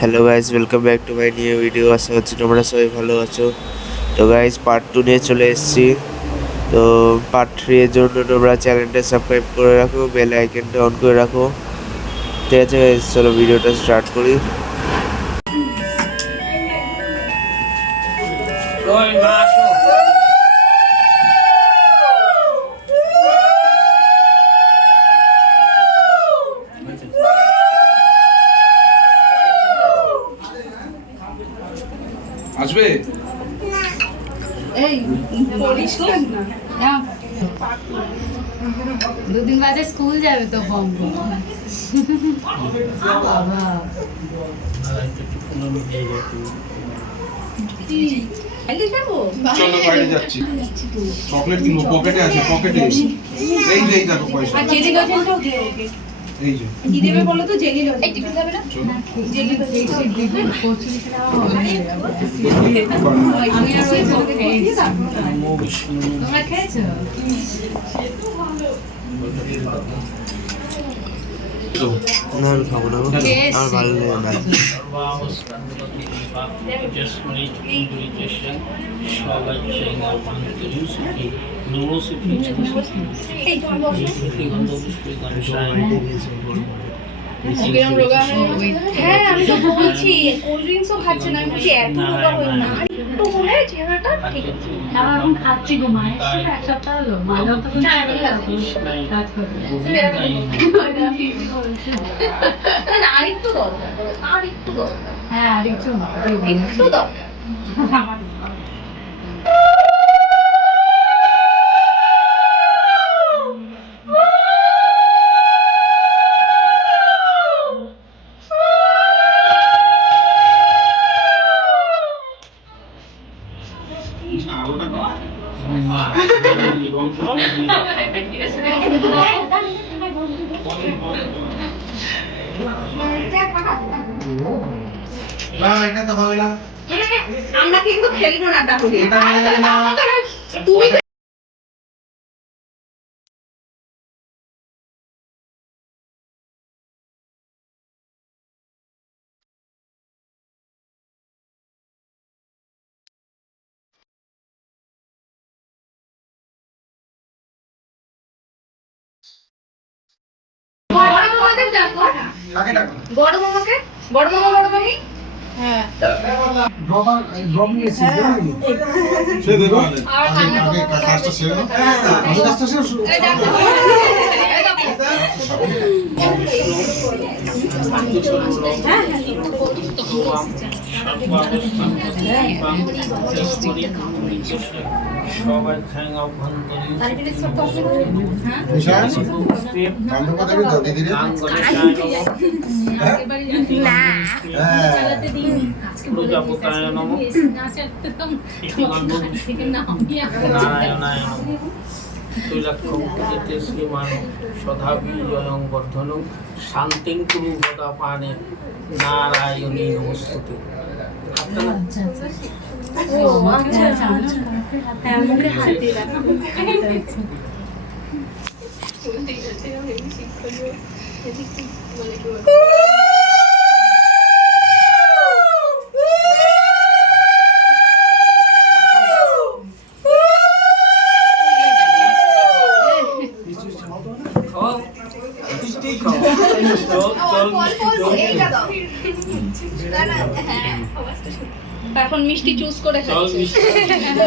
Hello guys, welcome back to my new video. আশা করছি তোমরা সবাই ভালো আছো। তো গাইস, পার্ট 2 নিয়ে চলে এসেছি। তো পার্ট 3 এর জন্য তোমরা চ্যানেলটা সাবস্ক্রাইব করে রাখো, বেল আইকনটা অন করে রাখো। ঠিক আছে গাইস, চলো ভিডিওটা স্টার্ট করি। আসবে এই পরিষ্কার না দুদিন বাদে স্কুল যাবে তো বম্ব বাবা চলো বাইরে যাচ্ছি। চকলেট কিনবো, পকেটে আছে, পকেটে। এই যে এই দেখো পয়সা। আর জেলি লজেন্সও দে ওকে। এই যে কি দেবে বলো তো? Jelly lozenges. এই টিফিন খাবে না? চলো। জেলি লজেন্স দিবে কোচিং খাওয়া হবে। আমি আর ওই পকেটে খেয়েছি। তোমরা খেয়েছো? না, আমি খাবো না গো। আমার ভালো লাগে না। হ্যাঁ আমি তো বলছি কোল্ড ড্রিঙ্কসও খাচ্ছে না। আমি বলছি এত রোগা হই না, আর একটু হলে চেহারাটা ঠিক আছে। আমার এখন খাচ্ছি গো, মায়ের সাথে এক সপ্তাহ হলো। মায়ের তো কাজ করে না, আরেকটু দরকার, আরেকটু দরকার, হ্যাঁ আরেকটু একটু দরকার। আমার না, এটা তো হবে না। আমরা কিন্তু খেলবো না তাহলে। এটা হবে না। তুমি বড় মামাদের ডাকো। কাকে ডাকো? বড় মামাকে, বড় মামা, বড় মামি। হ্যাঁ সে দেবো। আগে কাজটা সেরে নাও। আগে কাজটা সেরে শুরু। এই ডাকো। এই নিশা, গান তো দেবে তো দিদিরে? শান্তিং কুরু গদাপানে নারায়ণী নমস্তুতে। মুখে হাত দিয়ে রাখো। এইটা দাও। না না, হ্যাঁ এখন মিষ্টি চুজ করে খাচ্ছি।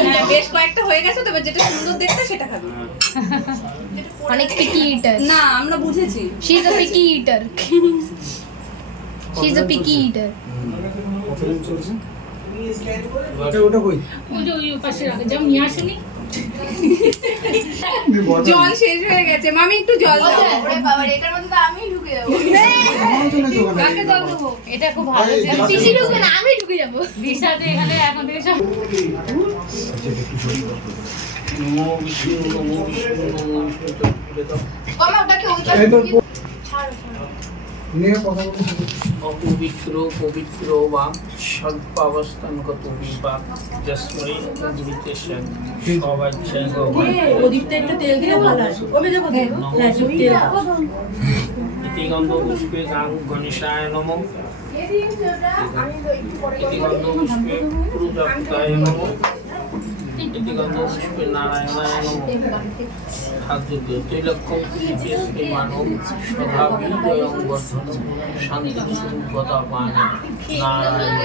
হ্যাঁ বেশ কয়েকটা হয়ে গেছে, তবে যেটা সুন্দর দেখতে সেটা খাবি। অনেক picky eater. না আমরা বুঝেছি। She's a picky eater. She's a picky eater. ওটা কই? ওই যে ওই পাশে রাখে, যাও নিয়ে আসেনি। জল শেষ হয়ে গেছে, মামি একটু জল দাও। ওরে বাবা, এটার মধ্যে তো আমি ঢুকে যাবো। কাকে জল দেবো? এটা খুব ভালো। পিসি ঢুকবে না, আমি ঢুকে যাবো। দিশাতে এখানে এখন থেকে সব নমো বিষ্ণু নমো বিষ্ণু নমো বিষ্ণু। কমা ওটাকে ওই পাশে দিয়ে ছাড়ো। অপবিত্র পবিত্র বা সর্বাবস্থানগত বিভাগ যস্মৈ ইন্দ্রিতেশন সবাচ্ছায় ওদিকটা একটু তেল দিলে ভালো হয়। ওবে দেবো, হ্যাঁ একটু তেল দাও। ইতি গন্ধ পুষ্পে গাং গণেশায় নমঃ। ইতি গন্ধ পুষ্পে প্রজাপতায় নমঃ। ইতি গন্ধ পুষ্পে নারায়ণায় নমঃ। হাত দুটো ত্রিলক্ষম পুষ্পে শ্রীমানব সদা বিজয়ং বর্ধনম শান্তি সুখতা পানে নারায়ণ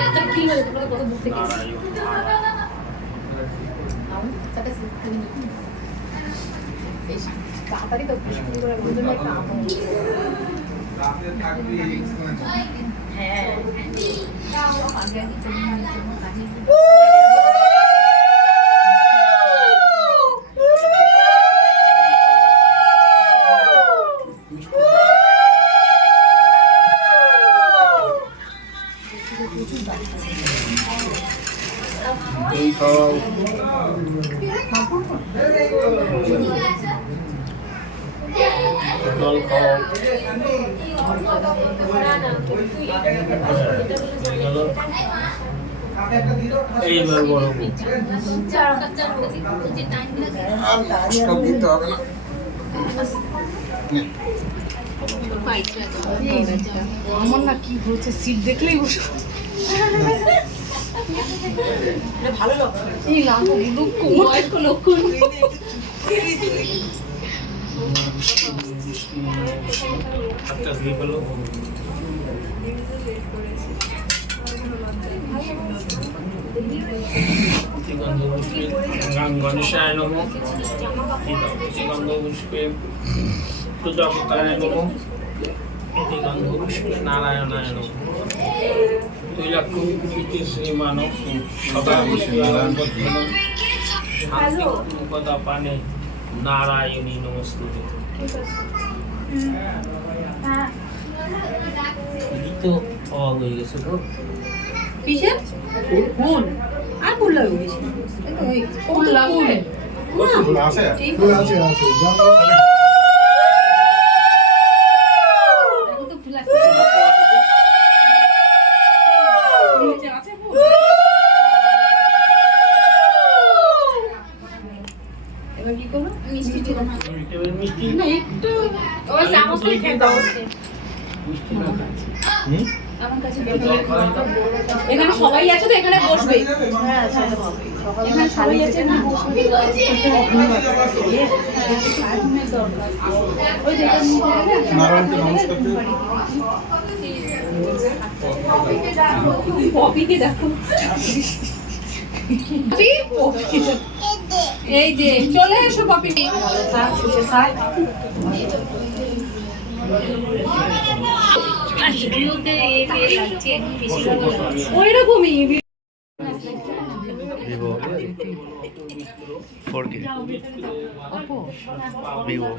এই খাও জল খাও এইবার বড় সব দিতে হবে না আমার না কি হচ্ছে সিট দেখলেই বসে ভালো লক্ষণ এই লাম্ব বয়স্ক লক্ষণ হাতটা ধুয়ে ফেলো গন্ধ পুষ্পে গাং গণেশায় নমঃ। গন্ধ পুষ্পে প্রজাপতায় নমঃ। ইতি গন্ধ পুষ্পে নারায়ণায় নমঃ। ত্রিলক্ষম পুষ্পে শ্রীমানব সদা বিজয়ং বর্ধনম শান্তি সুখতা পানে নারায়ণী নমস্তুতে। তো অবাক হয়ে গেছে তো কিসের ফুল আর ফুল লাগবে বেশি ফুল লাগবে আছে আছে আছে এবার কি করবো মিষ্টি দিল না এবার মিষ্টি না একটু ওই চামচ করে খেতে হবে মিষ্টি না আমার কাছে জল খাওয়াই দাও। এখানে সবাই আছে তো এখানে বসবে হ্যাঁ সেটা হবে এখানে সবাই আছে না বসবে ওই যেটা নারায়ণকে নমস্কার করতে পপিকে দেখো এই যে চলে এসো পপি থাক সুখে থাক ওই রকমই ভিভো 4K ভিভো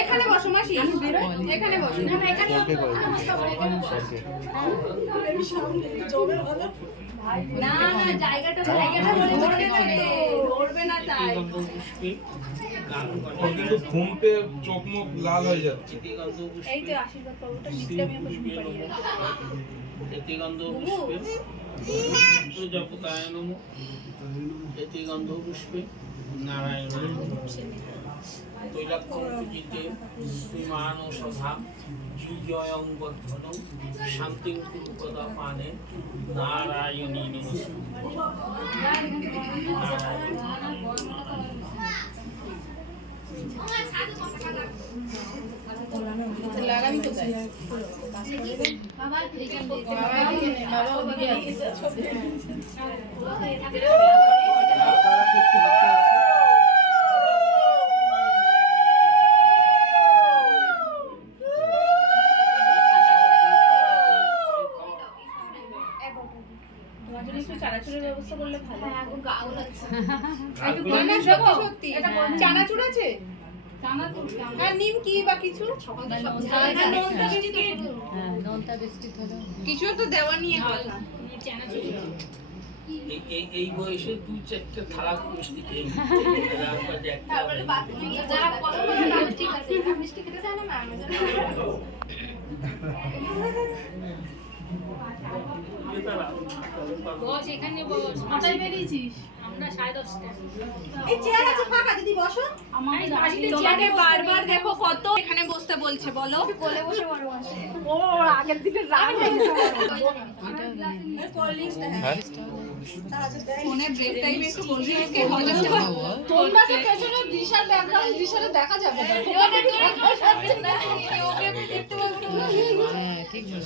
এখানে বসো মাসি এখানে বসো না না এখানে 4K করে না না জায়গাটা ধরবে না তাই গন্ধ পুষ্পে গাং কিন্তু ঘুমতে চোখ মুখ লাল হয়ে যাচ্ছে। ইতি গন্ধ পুষ্পে এই তো আশীর্বাদ পাবোটা নিচে আমি এখন শুনতে পারি ইতি গন্ধ পুষ্পে প্রজাপতায় নমঃ। ইতি গন্ধ পুষ্পে নারায়ণায় নমঃ। তৈলাক্ষম পূজিতে শ্রীমান সভা বিজয়ং বর্ধনম শান্তি সুখতা পানে নারায়ণী লাগাবি তো তাই তোমার জন্য একটু চানাচুরের ব্যবস্থা করলে ভালো হয় এখন গাউল আছে একটু না সত্যি সত্যি চানাচুর আছে হ্যাঁ নিমকি বা কিছু কিছু একটা দেওয়া নিয়ে কথা এই বয়সে 2-4টা থালা মিষ্টি খেয়ে তারপরে বাথরুমে গিয়ে যারা পছন্দ করে না ঠিক আছে মিষ্টি খেতে চায় না আমি বস এখানে বস মাথায় বেরিয়েছিস এই চেয়ার আছে ফাঁকা, দিদি বসো। তোমাকে বারবার দেখো কত এখানে বসতে বলছে, বলো। কোলে বসে বড় আছে ও আগের দিকে রাগ ফোনে ব্রেক টাইমে একটু বলবি ওকে তোমরা তো পেছনে দিশার ব্যাকগ্রাউন্ড দিশারে দেখা যাবে না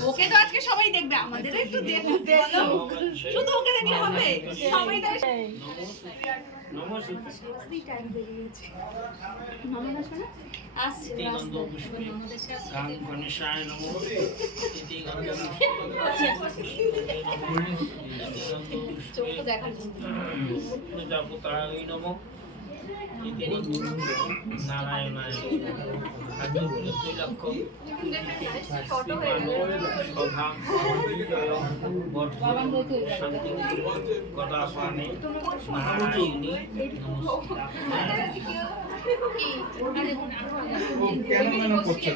ওকে তো আজকে সবাই দেখবে, আমাদের একটু দেখো, শুধু ওকে দেখলে হবে, সবাই দেখবে। টাইম বেরিয়ে গেছে ননদ আসবে না, আসছে চোখ দেখার প্রজাপতায় নমঃ নারায়ণায় গদাপানে নারায়ণী কেন কেন করছে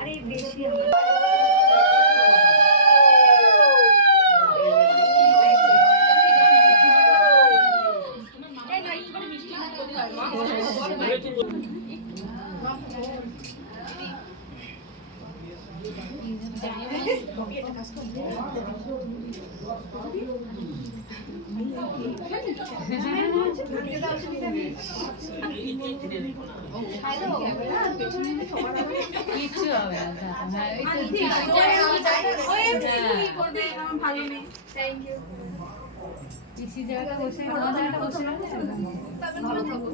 আরে বেশি কিচ্ছু হবে না। হ্যাঁ, এই তো ভালো নেই, থ্যাংক ইউ। পিসি জায়গাটা বসে আমার জায়গাটা বসে ভালো থাকো।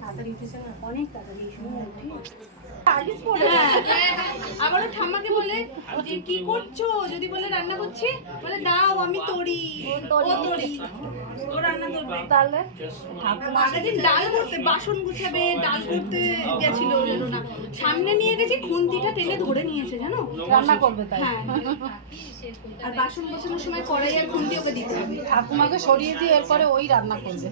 তাড়াতাড়ি উঠেছে না, অনেক তাড়াতাড়ি আবারও ঠাম্মাকে বলে যে কি করছো, যদি বলে রান্না করছি, বলে দাও আমি তরি, ও তরি, ও রান্না করবে। তাহলে মাঝেদিন ডাল করতে, বাসন গুছাবে, ডাল করতে গেছিল, জানো না, সামনে নিয়ে গেছি, খুন্তিটা টেনে ধরে নিয়েছে, জানো, রান্না করবে তাই। হ্যাঁ, আর বাসন গোছানোর সময় কড়াই আর খুন্তি ওকে দিতে হবে। ঠাকুমাকে সরিয়ে দিয়ে এরপরে ওই রান্না করবে।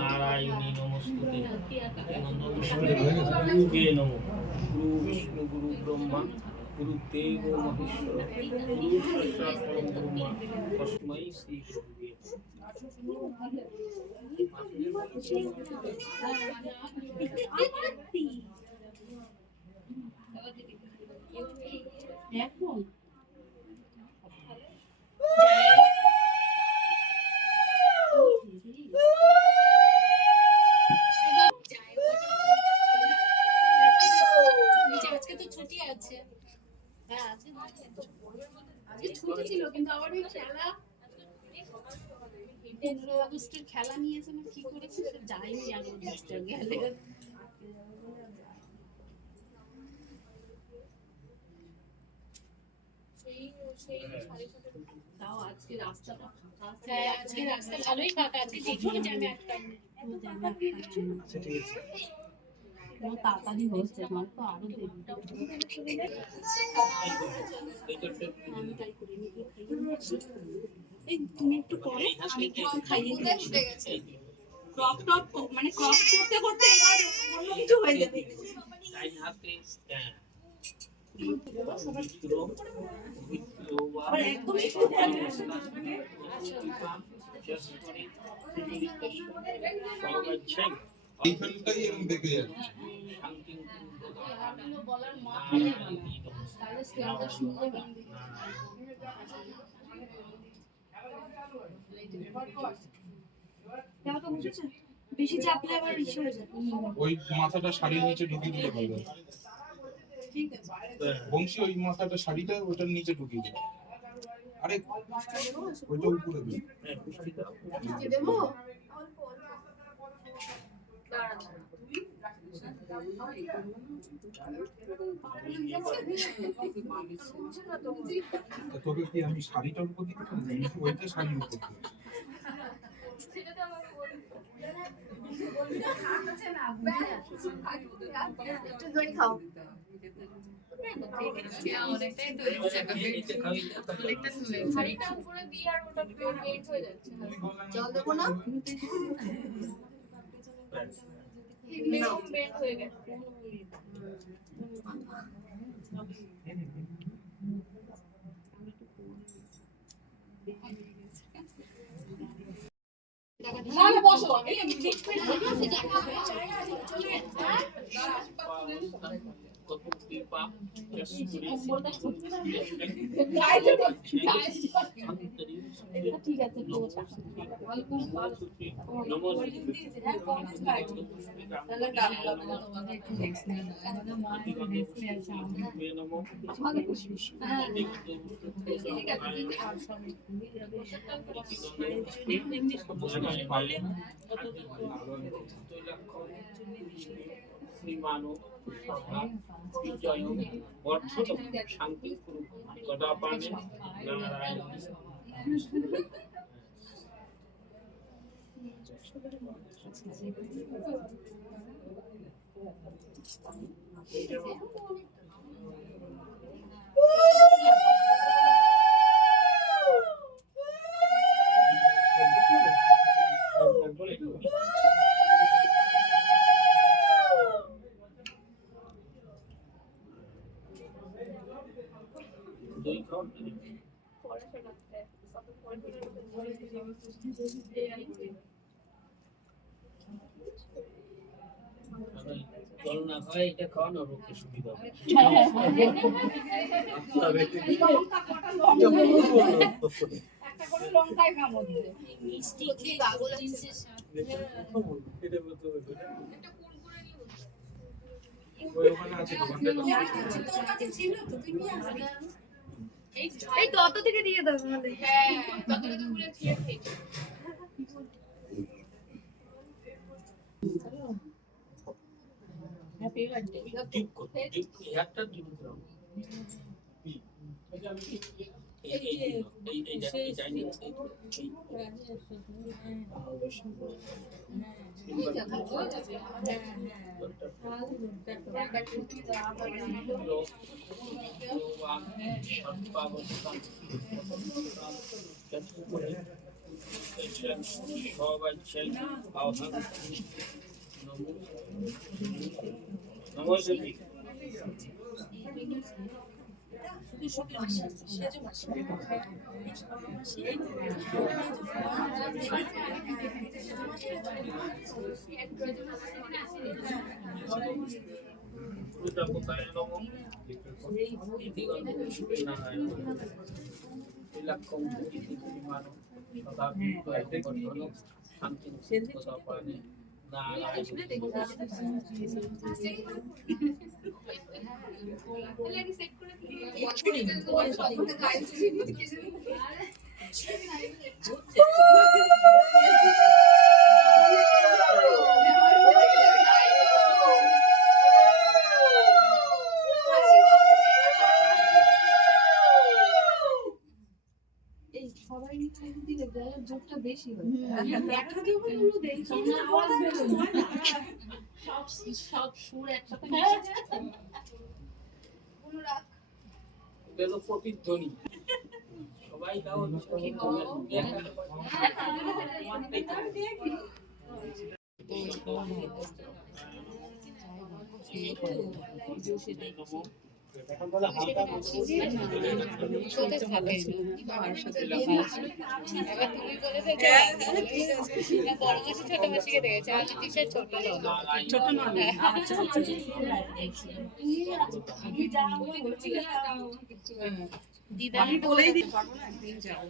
নারায়ণী নমস্তুতে নমঃ গুরু বিষ্ণু গুরু ব্রহ্মা গুরু দেব মহেশ্বর গুরু সাক্ষাৎ পরম ব্রহ্ম তস্मै শ্রী গুরুবে আজকে তো ছুটি আছে। হ্যাঁ আজকে ছুটি ছিল, কিন্তু আবার ওই খেলা 15 আগস্টের খেলা নিয়েছে না, কি করেছে যাইনি আগে গেলে। তাও আজকে রাস্তাটা ফাঁকা। হ্যাঁ আজকে রাস্তা ভালোই ফাঁকা আছে, দেখুন জ্যামে আটকায়নি। আচ্ছা ঠিক আছে ও তাড়াতাড়ি হচ্ছে, আমার তো আরো দেরি। এই তুমি একটু করো, আমি একটু খাইয়ে দিয়ে গেছে। ক্রপ টপ মানে ক্রপ করতে করতে এবার অন্য কিছু হয়ে যাবে। তাই হাতে আবার একদম এইখানটাই আমি দেখে যাচ্ছি বলার মা তাহলে স্টেজটা শুনতে পারবে। তো বুঝেছো, বেশি চাপলে আবার ইস্যু হয়ে যায়। ওই মাথাটা শাড়ির নিচে ঢুকিয়ে দিলে ভালো হয়। ঠিক আছে, বংশী ওই মাথাটা শাড়িটা ওটার নিচে ঢুকিয়ে দিলে, আরে ওইটা উপরে দিই। দেবো তোকে কি আমি শাড়িটার উপর দিতে পারি? ওইটা শাড়ির উপর দিই। একটু দই খাও। অনেকটাই তো শাড়িটা উপরে দিয়ে আর ওটা বের হয়ে যাচ্ছে। জল দেবো না? এরকম বের হয়ে গেছে। নাহলে বসো এই ঠিক আছে শ্রীমানো বিজয় বর্ধন শান্তি কুরু গদাপানে নারায়ণ দুই ঘর জল না হয় এটা খাওয়ানো রোগের সুবিধা হবে। একটা করে লঙ্কায় কামড় দিলে মিষ্টি কি পাগল আছে এটা বলতে হবে একটা কুরকুরে নিয়ে ওই ওখানে আছে দোকানটা তোর কাছে ছিল তো তুই নিয়ে আসবি এই তো অত থেকে দিয়ে দাও তাহলে। হ্যাঁ ততটা তো বলে ছিঁড়ে খেয়েছি। Happy birthday. ঠিক করতে ঠিক একটা ঠিক দাও সবাই চাই আহ্বান নমস্কার সবাই দিলে গলার জোরটা বেশি হয়। সব সুর একসাথে গেল প্রতিধ্বনি সবাই দাও এখন বলে হালকা দিদা আমি বলেই দিতে পারবো না একদিন যাও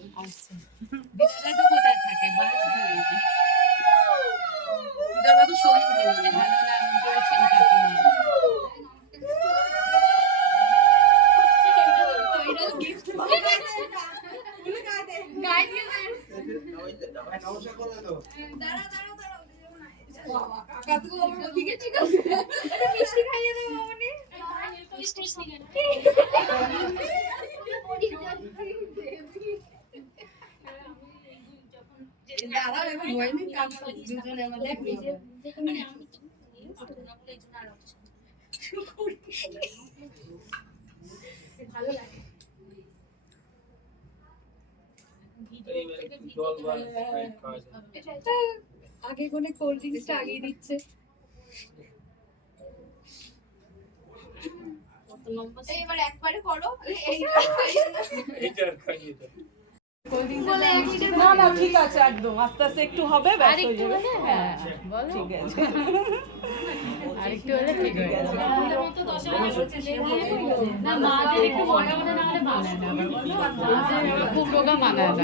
দিদারা তো কোথায় থাকে দিদারা তো শরীর ভালো না বলছেন কাকিমা মানে আমি তো না বলে এই জন্য আর ভালো লাগে এইবার একটু জল বা খাওয়া যায়। আগে কোনে কোল্ড ড্রিঙ্কসটা আগেই দিচ্ছে। এবার একবারে করো এইটা আর খাইয়ে দাও। বলে 1 লিটার না না ঠিক আছে একদম আস্তে আস্তে একটু হবে ব্যাস হয়ে যাবে। হ্যাঁ ঠিক আছে আরেকটু হলে ঠিক হয়ে যাবে। আমাদের মতো 10 না মাদের একটু মোটা মোটা না হলে মানায় না। মাদের খুব রোগা মানায় না।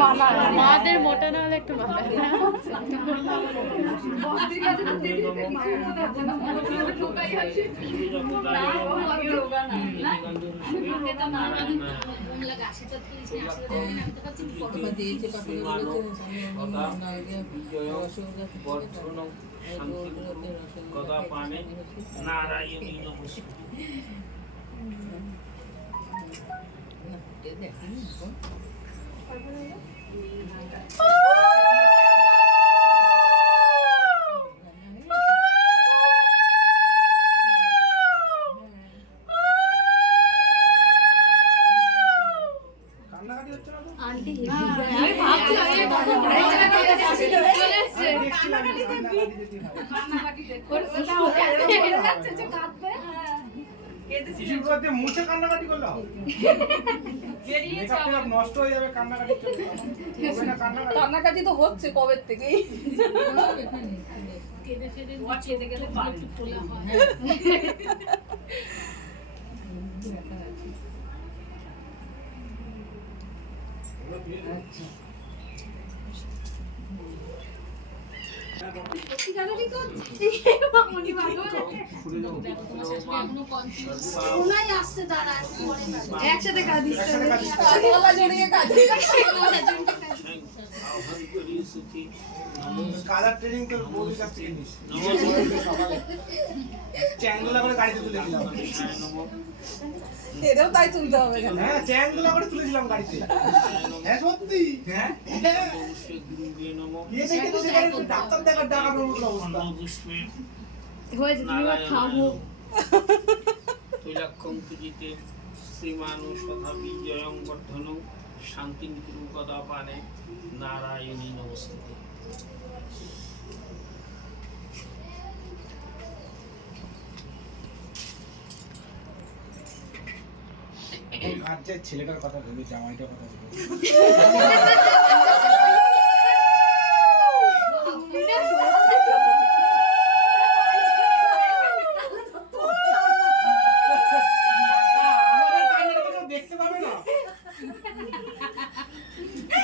মাদের মোটা না হলে একটু মানায় না। গদা পানে নারায়ণী নমস্তে। কান্নাকাটি হচ্ছে না তো? আন্টি আমি ভাবছি চলে এসছে শিশুর মধ্যে মুছে কান্নাকাটি করলাম মেকআপ টেকআপ নষ্ট হয়ে যাবে কান্নাকাটি চলবে না কান্নাকাটি কান্নাকাটি তো হচ্ছে কবে থেকেই। কেঁদে ফেদে চেতে গেলে একটু খোলা হয় একসাথে কাঁদিস গলা জড়িয়ে কাঁদিস। কালার ট্রেনিং তো বউর কাছ থেকে নিস চ্যাংদোলা করে গাড়িতে তুলে দিলাম এটাও তাই তুলতে হবে কেন? হ্যাঁ চ্যাংদোলা করে তুলেছিলাম গাড়িতে হ্যাঁ সত্যি হ্যাঁ গিয়ে দেখে তো সেখানে ডাক্তার দেখার ডাকানোর মতো অবস্থা হয়েছে তুমি এবার থামো। তৈলাক্ষম তুজিতে শ্রীমানু সদা বিজয়ং বর্ধনং শান্তিং কুরু গদা পানে নারায়ণী নমস্তে। আর যে ছেলেটার কথা ভেবে জামাইটার কথা ভেবে দেখতে পাবে না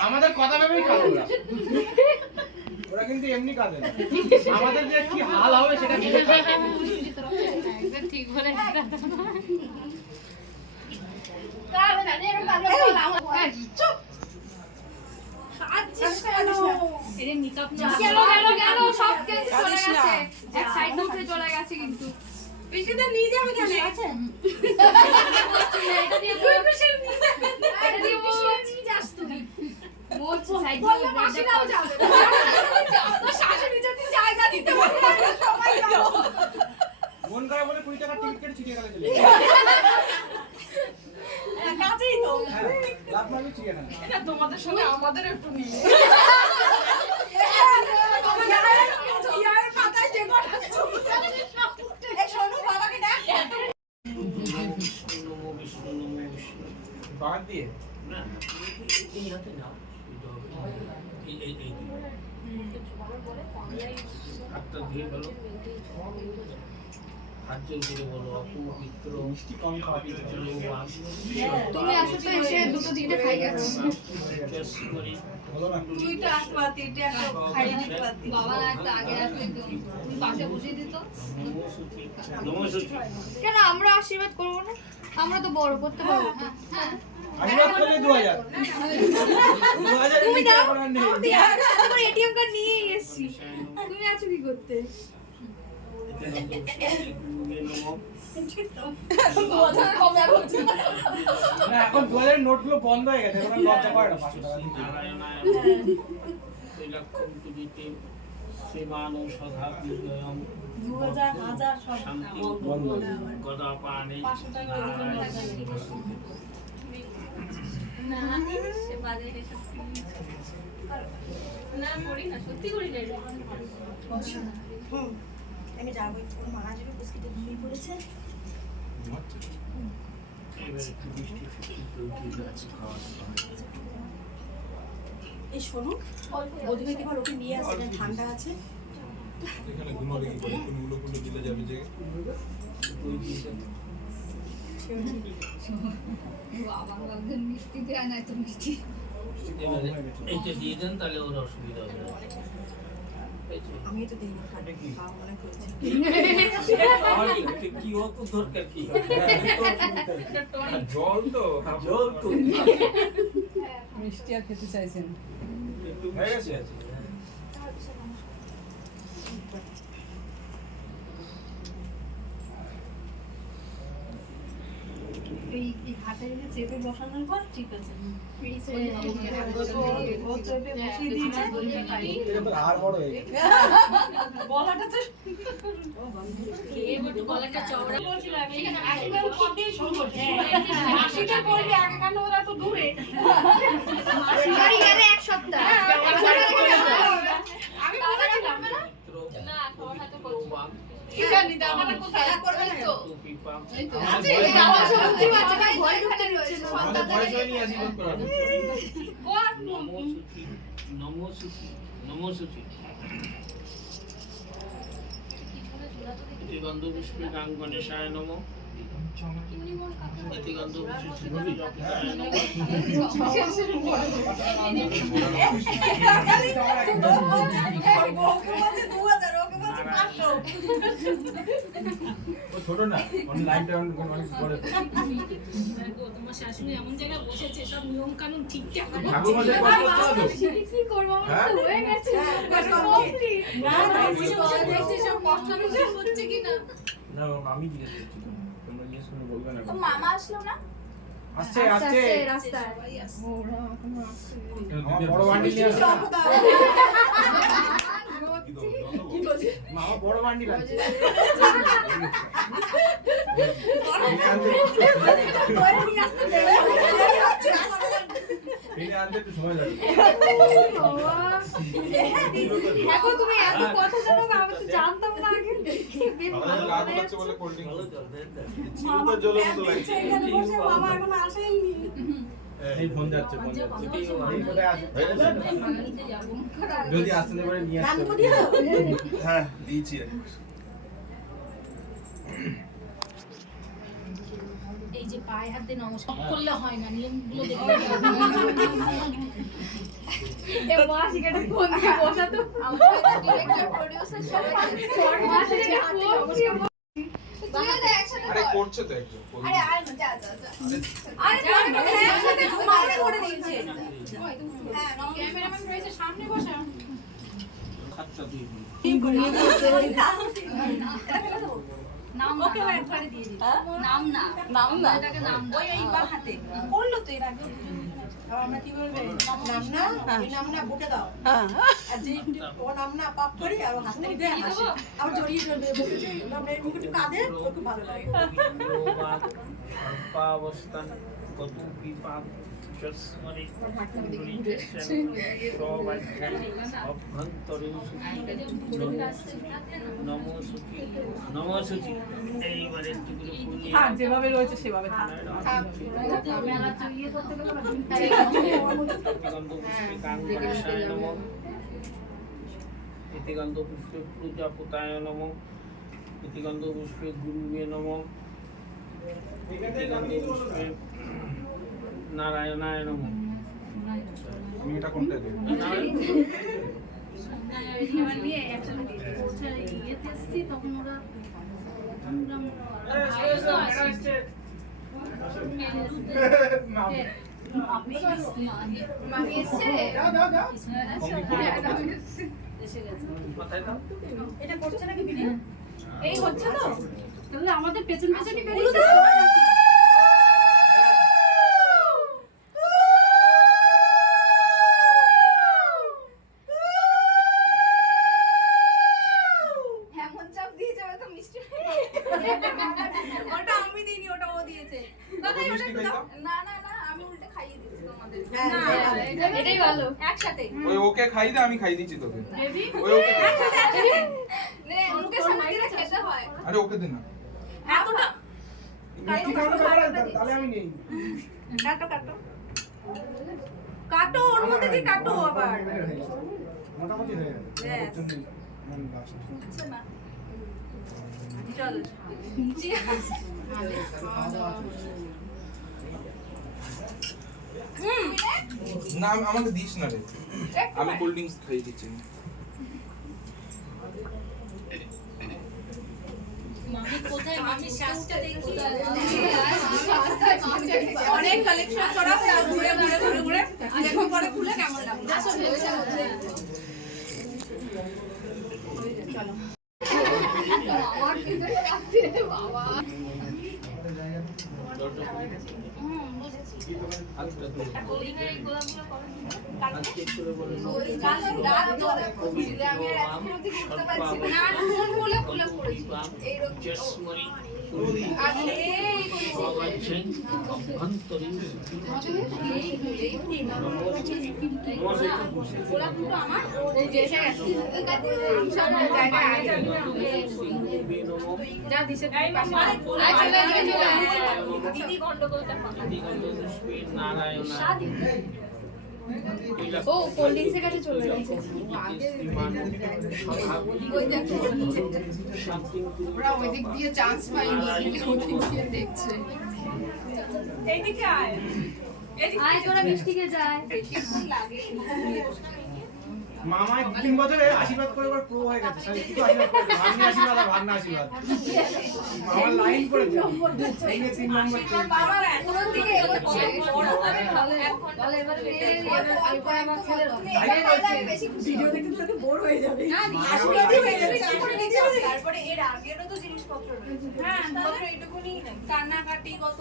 আমাদের কথা ভেবেই কাঁদে ওরা কিন্তু এমনি কাঁদে না আমাদের যে কি হাল হবে সেটা ভেবে কাঁদে। একদম ঠিক বলে মন খারাপ বলে 20 টাকা টিকিট কেটে চিড়িয়াখানা চলে গেছে কাছেই তো লাভ মারবে চিড়িয়াখানা এটা তোমাদের সঙ্গে আমাদের একটু নিয়ে বিষ্ণু নমো বিষ্ণু নমো বিষ্ণু। বাদ দিয়ে না এই হাতে নাও এটা হবে এই হাতটা ধুয়ে বলো হাত জোর করে বলো অপবিত্র মিষ্টি কম খাওয়া তুমি আসো তো এসে দুটো দিকে খাই গেছে বলো না তুই তো আসবাতি এটা খাইয়ে দিতে পারতি। বাবা একটা আগে আসবে তো তুমি পাশে বসিয়ে দিত নমস্তে। কেন আমরা আশীর্বাদ করবো না আমরা তো বড় করতে পারবো আশীর্বাদ করলে 2000 তুমি দাও করার নেই তোমার এটিএম কার্ড নিয়েই এসেছি তুমি আছো কি করতে না এখন 2000 নোটগুলো বন্ধ হয়ে গেছে এখন লজ্জা করে না 500 টাকা দিতে তৈলাক্ষম তুজিতে শ্রীমানো সদা বিজয়ম শান্তি গদাপাণে না সে বাজে না করি না সত্যি করি না আমি যাবো মা আসবে বুঝকিতে ঘুমিয়ে পড়েছে এবার একটু বৃষ্টি ফিষ্টি আছে খাওয়া এই শোনো বধূকে এবার ওকে নিয়ে আসলে ঠান্ডা আছে এখানে ঘুমাবে কি করে কোন উলো কুলো দিলে যাবে যে বাবা মিষ্টি দেয় না তো মিষ্টি এবারে এইটা দিয়ে দেন তাহলে ওর অসুবিধা হবে না আমি তো দেই না খাবে বাবা মনে করেছে কি অত দরকার কি জল তো জল তো মিষ্টি আর খেতে চাইছেন একটু হয়ে গেছে এই হাতে চেপে বসানোর পর ঠিক আছে ও চেপে বসিয়ে দিয়েছে গলাটা তো গলাটা চওড়া বলছিলাম এখানে আসলে পথ দিয়ে শুরু করছি মাসিটা করবে আগে কেন ওরা তো দূরে মাসি বাড়ি গেলে এক সপ্তাহ আমি বলেছিলাম না খাওয়ার হাতে করছি জানি দাদারা কোথায় করবে তো পিপা আছে যাওয়া সত্যি বাচ্চা ভাই ভয় ঢুকতে রয়েছে আমাদের পয়সা নিয়ে আশীর্বাদ করাবো নমো সুচি ইতি গন্ধ পুষ্পে গাং গণেশায় নমো ইতি গন্ধ পুষ্পে শ্রীহরি জপকায় নমো ছোট না লাইনটা অনেক বড় তোমার শাশুড়ি এমন জায়গায় বসেছে সব নিয়ম কানুন ঠিকঠাক ঠাকুর মশাই কষ্ট করতে হবে তো কি করবো আমার তো হয়ে গেছে হচ্ছে কি না না আমি জিজ্ঞেস করছি তোমরা জিজ্ঞেস করে বলবে না মামা আসলো না আসছে আসছে রাস্তায় আমার বড় বান্ডিল নিয়ে আসছে মামা বড় বান্ডিল আছে এই আনতে একটু সময় লাগবে এখন তুমি এত কথা জানো আমি তো জানতাম না আগে আমাদের রাগ হচ্ছে বলে কোল্ড ড্রিঙ্ক ভালো জল দেন না। মামা জলের মতো লাগছে এখানে বসে মামা এখন আসেনি এই ফোন যাচ্ছে ফোন যাচ্ছে এই কোথায় আছে হয়ে গেছে? যদি আসতে পারে নিয়ে আসতে রাখবো দিও হ্যাঁ দিয়েছি এই যে পায়ে হাত দিয়ে নমস্কার করলে হয় না নিয়মগুলো দেখে মাসিকাটা ফোন দিয়ে বসাতো ডিরেক্টর প্রোডিউসার সবাই মাসিকাটা ফোন দিয়ে আরে করছে তো একজন আরে আরে যা যা যা আরে একসাথে ঘুমাতে করে দিয়েছে হ্যাঁ ক্যামেরাম্যান রয়েছে সামনে বসা খাচ্ছা তুই নাম ওকে একবারে দিয়ে দিই নাম না নাম না এটাকে নাম ওই এই বা হাতে করলো তো এর আগে আমরা কি বলবে নাম না এই নাম না বুকে দাও আর যে ও নাম না পাপ করি আর হাতে দিয়ে হাসি আর জড়িয়ে ধরবে বলছে নাম এর মুখে একটু কাঁদে ওর খুব ভালো লাগে অল্পাবস্থান কত বিপাক যস্মরে অভ্যন্তরে নমো সুখী নমো সুখী এইবারে একটু করে ফুল নিয়ে আর যেভাবে রয়েছে সেভাবে থাক মেলা চুইয়ে করতে গেলে গন্ধ পুষ্পে কাং গণেশায় নমঃ ইতি গন্ধ পুষ্পে প্রজাপতায় নমঃ ইতি গন্ধ পুষ্পে গুরুবে নমঃ ইতি গন্ধ পুষ্পে নারায়ণায় নমঃ আমি এটা কোনটা দেব নিয়ে একসাথে ইয়েতে এসছি তখন ওরা মামি এসছে এসে গেছে মাথায় দাও এটা করছে নাকি ভিডিও এই হচ্ছে তো তাহলে আমাদের পেছন পেছনই বলো তো। ওটা আমি দিইনি, ওটা ও দিয়েছে। দাদা ওটা একটু দাও। না না না, আমি উল্টে খাইয়ে দিচ্ছি তোমাদের। না, এটাই ভালো। একসাথে। ওই ওকে খাই দে, আমি খাই দিচ্ছি তোকে। ওই ওকে দে। একসাথে। নে, মুখের সামনে দিয়ে খেতে হয়। আরে ওকে দে না। এতটা মিষ্টি খাওয়ানো ব্যাপার আছে, তাহলে আমি নেই। কাটো কাটো কাটো, ওর মধ্যে দিয়ে কাটো আবার। মোটামুটি হয়ে গেল। ব্যাস। হচ্ছে না। চলো না আমাকে দিস না রে, আমি কোল্ড ড্রিঙ্কস খাই দিচ্ছি। মামি কোথায়? মামি শ্বাসটা দেখি। অনেক কালেকশন করা ঘুরে ঘুরে ঘুরে ঘুরে দেখো পরে খুলে কেমন লাগলো। কাল রাত ধরে খুঁজছিলে, আমি আর এতক্ষণ অবধি করতে পারছি না। না, মন বলে খুলে পড়েছি। এইরকম আরে গোলাপ দুটো আমার এই যে এসে গেছে। সব জায়গায় আগে যা দিছে তাই পাশে দিদি গন্ডগোলটা ও কোল্ড ড্রিঙ্কসের কাছে চলে গেছে। ওই দেখো ওরা ওই দিক দিয়ে চান্স পাইনি, ওদিক দিয়ে দেখছে। এইদিকে আয়, আয় তোরা মিষ্টি খেয়ে যায়। লাগে মামায় 3 বছরে আশীর্বাদ করে এবার প্রো হয়ে গেছে। সবাই কিছু আশীর্বাদ করে, ভাগ্নে আশীর্বাদ আর ভাগ্না আশীর্বাদ। মামার লাইন করে দাও। এই যে 3 নম্বর বাবার এখনো দিকে এগোচ্ছে, বড় হবে ভালো। তাহলে এবার এরপর আমার ছেলের বেশি খুশি ভিডিও দেখতে তো বোর হয়ে যাবে। না আশীর্বাদই হয়ে যাবে। তারপরে এর আগেরও তো জিনিসপত্র রয়েছে। হ্যাঁ, তারপরে এটুকুনি কান্নাকাটি কত।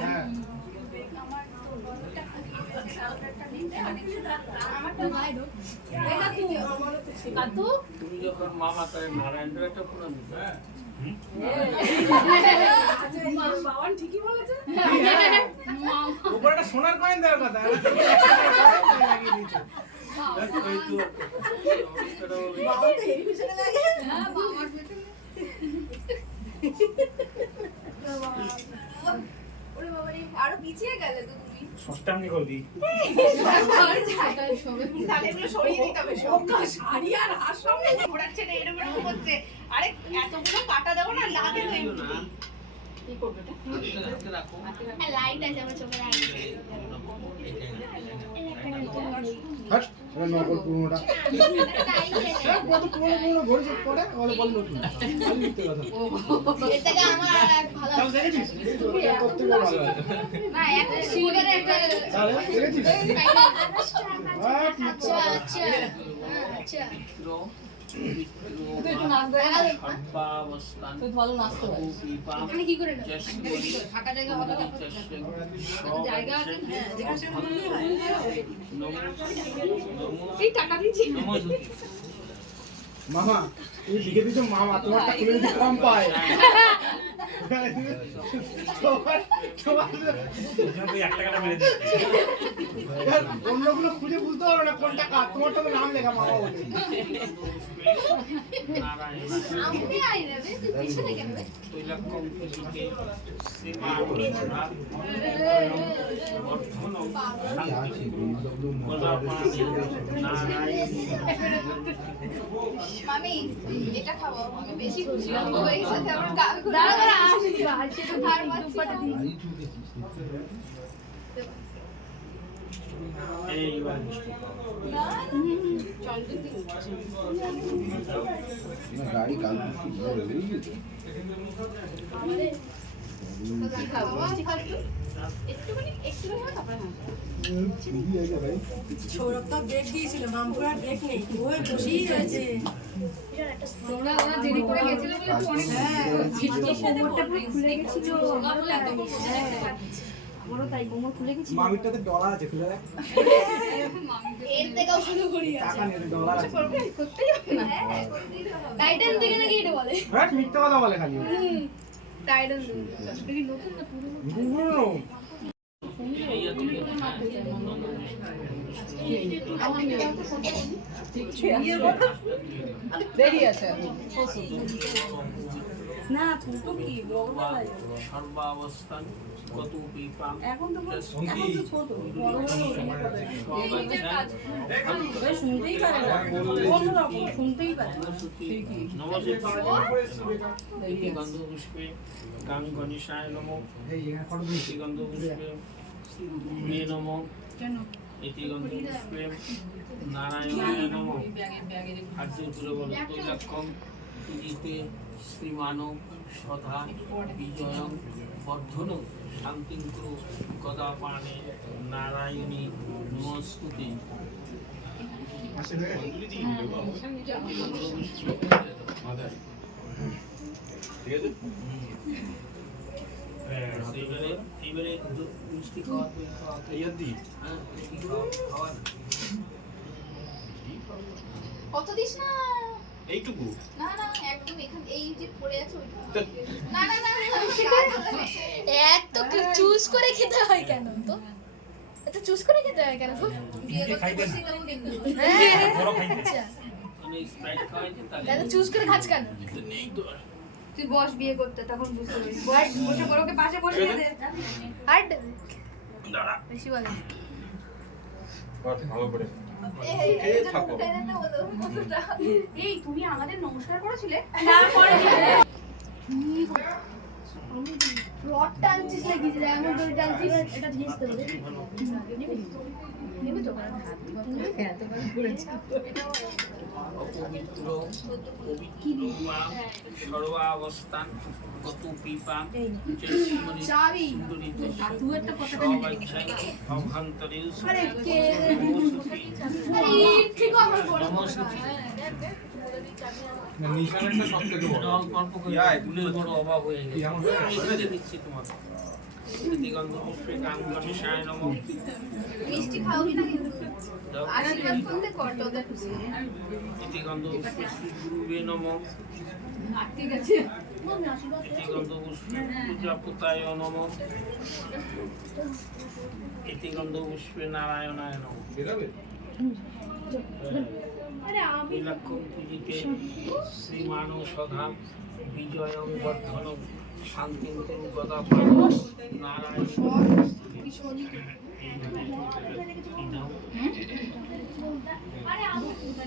হ্যাঁ তুমি যখন মামা তাই নারায়ণের একটা পুরান উপরে একটা সোনার কয়েন দেওয়ার কথা। আরো পিছিয়ে গেলে তো তুমি। ষষ্ঠাঙ্গে করবি। তাহলে এগুলো সরিয়ে দিতে হবে। সবটা শাড়ি আর হার সামনে ঘোরাচ্ছে না, এরকম এরকম হচ্ছে। আরে এতগুলো কাটা দেবো না, লাগে তো এমনি। কি করবে এটা? লাইট আছে আমার চোখে লাগে। হাট, এটা নকল পুরোটা। কত পুরো ঘড়ি চেক করে বলে বল নতুন। আমি মিথ্যে কথা। এর থেকে আমার এক ভালো তাও দেখেছিস? এটা করতে ভালো হয়। না, একটা সিলভার একটা তাহলে দেখেছিস? আচ্ছা আচ্ছা আচ্ছা এখানে কি করে ফাঁকা জায়গা হবে জায়গা আছে এই টাকা দিচ্ছি মামা তুমি লিখে দিচ্ছ মামা, তোমারটা খুলে দিতে কম পায়। অন্যগুলো খুঁজে বুঝতে পারো না কোন টাকা, তোমারটা তো নাম লেখা মামা বলে। আমি আই রে তুই পিছনে কেন রে মামি এটা খাবো, আমি বেশি খুশি হব এই সাথে আমার গাল ঘুরে দাঁড়া আসি আর দুপাটা দি এই গাড়ি কাল সৌরভটা ব্রেক দিয়েছিল, মামপুরার ব্রেক নেই, ওই বসেই রয়েছে। তোমরা ওরা দেরি করে গেছিলে বলে তো অনেক কোমরটা পুরো খুলে গেছিল। আমারও তাই কোমর খুলে গেছিল। মামিরটাতে ডলা আছে, খুলে দেখ। এর থেকেও শুরু করি টাকা নিয়ে ডলার আছে করতেই হবে না টাইটেল থেকে নাকি এটা বলে হ্যাঁ মিথ্যা কথা বলে খালি টাইটেল দেখি নতুন না পুরনো গুরু দেরি আছে না ছোট কি বড় বেলায় সর্বাবস্থান কত পিপাম এখন তো সঙ্গী ছোট বড় হলে শুনতেই পারে না অন্যরকম শুনতেই পারে না ইতি গন্ধ পুষ্পে গাং গণেশায় নমঃ এই এখানে ফটো ইতি গন্ধ পুষ্পে শ্রী গুরুবে নমঃ ইতি গন্ধ পুষ্পে নারায়ণায় নমঃ আর্যের পুরবল তৈলাক্ষ্যম পূজিতে শ্রীমানব সদা বিজয়ং বর্ধন শান্তিং কুরু গদাপানে নারায়ণী নমস্তুতে এবারে মিষ্টি খাওয়া হ্যাঁ খাওয়া কত দিস না এইটুকু না না একদম এখান এই যে পড়ে আছে ওইটা না না না এত চুজ করে খেতে হয় কেন তো এত চুজ করে খেতে হয় কেন তো বিয়ে করতে বসে দেবো কিন্তু আচ্ছা মানে স্প্রাইট খাওয়াইতে তাহলে চুজ করে খাচ্ছ কেন নেই তো তুই বস বিয়ে করতে তখন বুঝতে পারবি বস বসে বড়কে পাশে বসিয়ে দে হার্ড বেশি বলে ভালো করে থাকো এই তুমি আমাদের নমস্কার করেছিলে না করে রড টানছিস নাকি যে এমন করে টানছিস এটা জিনিস তো নেবে তো অপবিত্র পবিত্র সর্বাবস্থান কত পিপাম চাবি অভ্যন্তরে আরে ঠিক আমার বড় নিশানটা সব থেকে বড় অল্প করে ভুলের বড় অভাব হয়ে গেছে দিচ্ছি তোমাকে দিগন্ত পুষ্পে গান গণেশায় নমঃ মিষ্টি খাওয়াবি না কিন্তু আশীর্বাদ করতে কর তোদের ইতি গন্ধ পুষ্পে শ্রী গুরুবে নমঃ ঠিক আছে ইতি গন্ধ পুষ্পে প্রজাপতায় নমঃ ইতি গন্ধ পুষ্পে নারায়ণায় নমঃ বেরাবে আরে আমি লক্ষ্যম পূজিতে শ্রীমানব সধা বিজয়ং বর্ধনম শান্তিং কুরু গদাপান নারায়ণ আরে আমি চল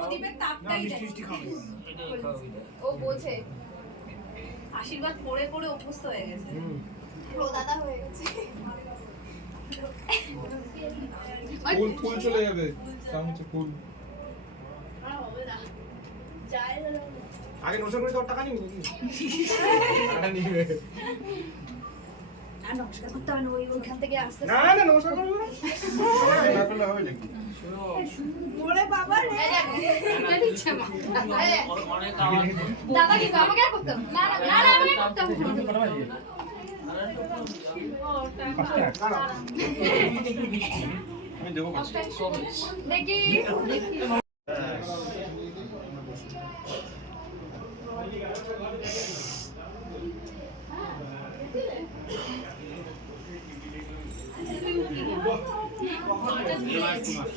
প্রদীপের তাপটাই দেয় মিষ্টি খাবে এটাই খাওয়াবি ও বোঝে আশীর্বাদ পড়ে পড়ে অভ্যস্ত হয়ে গেছে প্রদাদা হয়ে গেছে ফুল ফুল চলে যাবে চামচে ফুল আগে নমস্কার করে তোর টাকা নিবি টাকা নিবে আর নমস্কার করতে হবে না ওইখান থেকে আসতে না না নমস্কার করবি না না করলে হবে নাকি ওরে বাবা রে অনেক আওয়াজ দাদা কি আমাকে আর করতে হবে না না না না আমাকে করতে হবে আমি দেবো দেখি এবার তোমার